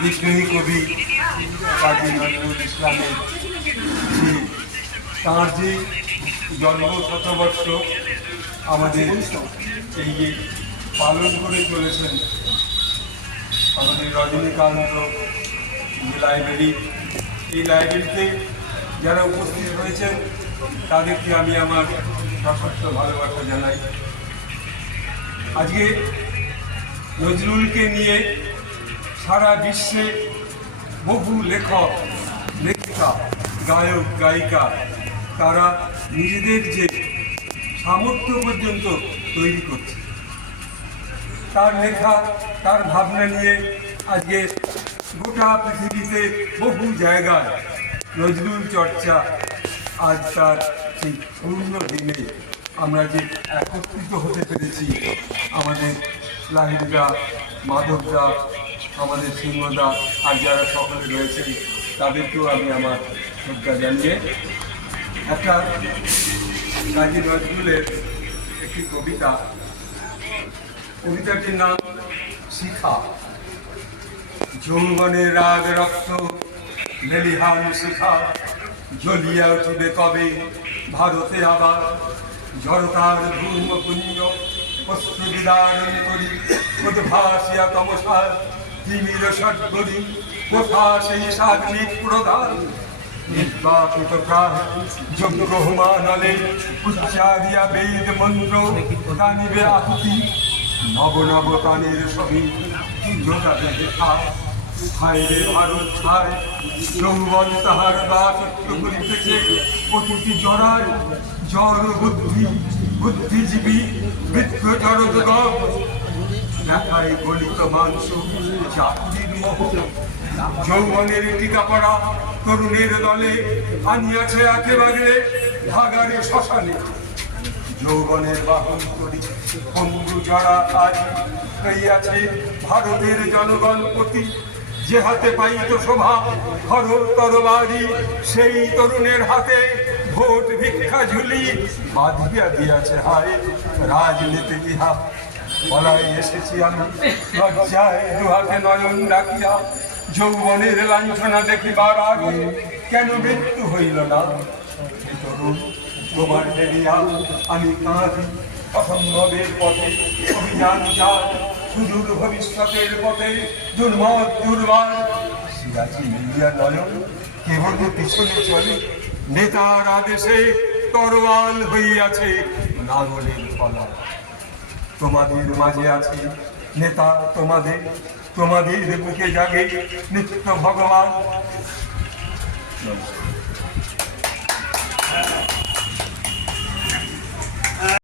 বিদ্রোহী কবি কাজী নজরুল ইসলামের তাঁর যে জন্ম শতবর্ষ আমাদের এই পালন করে চলেছেন আমাদের রজনীকান্ত লাইব্রেরি এই লাইব্রেরিতে যারা উপস্থিত হয়েছেন তাদেরকে আমি আমার সশস্ত্র ভালোবাসা জানাই। আজকে নজরুলকে নিয়ে সারা বিশ্বে বহু লেখক, লেখিকা, গায়ক, গায়িকা, তারা নিজেদের যে সামর্থ্য পর্যন্ত তৈরি করছে, তার লেখা, তার ভাবনা নিয়ে আজকে গোটা পৃথিবীতে বহু জায়গায় নজরুল চর্চা আজ তার সেই পূর্ণ দিনে আমরা যে একত্রিত হতে পেরেছি আমাদের লাহিদা মাধবদা আমাদের সিংহদা আর যারা সকলে রয়েছেন তাদেরকেও আমি আমার শ্রদ্ধা জানিয়ে একটা কাজী নজরুলের একটি কবিতা, কবিতাটির নাম শিখা। যৌবনের রাগ, রক্ত, মেলিহান শিখা, জ্বলিয়া উঠিবে কবে ভারতে আবার জড়তার ধূম বিদারণ করি, উদ্ভাসিয়া তমসার তিমির সদ্গরি কোথা সেই সাগ্নিক প্রদান। নির্বাপিত প্রাণ, যজ্ঞ রহমানলে উচ্চারিয়া বেদ মন্ত্র দানিবে আহুতি। নব নব প্রাণের ছবি যোগাবে দেখা ভারত যৌবন তাহার দাসত্ব করিতেছে প্রতিটি জড়ায়। জড় বুদ্ধি, বুদ্ধিজীবী দেখায় গলিত মাংস, জাতির মোহ। যৌবনের টিকা পড়া তরুণের দলে আনিয়াছে একেবারে ভাগারে শ্মশানে। যৌবনের বাহন করি অঙ্গু জড়া হইয়াছে ভারতের জনগণ প্রতি। যে হাতে পাইত শোভা হর তরবারি, সেই তরুণের হাতে ভোট ভিক্ষা ঝুলি। বাঁধিয়া দিয়াছে হায় রাজনীতি ইহা। বলাই এসেছি আমি, লজ্জায় দুহাতে নয়ন ডাকিয়া, যৌবনের লাঞ্ছনা দেখিবার আগে কেন মৃত্যু হইল না? তরুণ, তোমার আমি কাঁদি, অসম্ভবের পথে অভিযান যান সুদূর ভবিষ্যতের পথে দুর্মত দুর্বার। সিরাজি মিলিয়া নয়ন, কেবল পিছনে চলে, নেতার আদেশে তরোয়াল হইয়াছে নাগলের ফলা তোমাদের মাঝে আছে নেতা তোমাদের তোমাদের বুকে জাগে নিত্য ভগবান। নমস্কার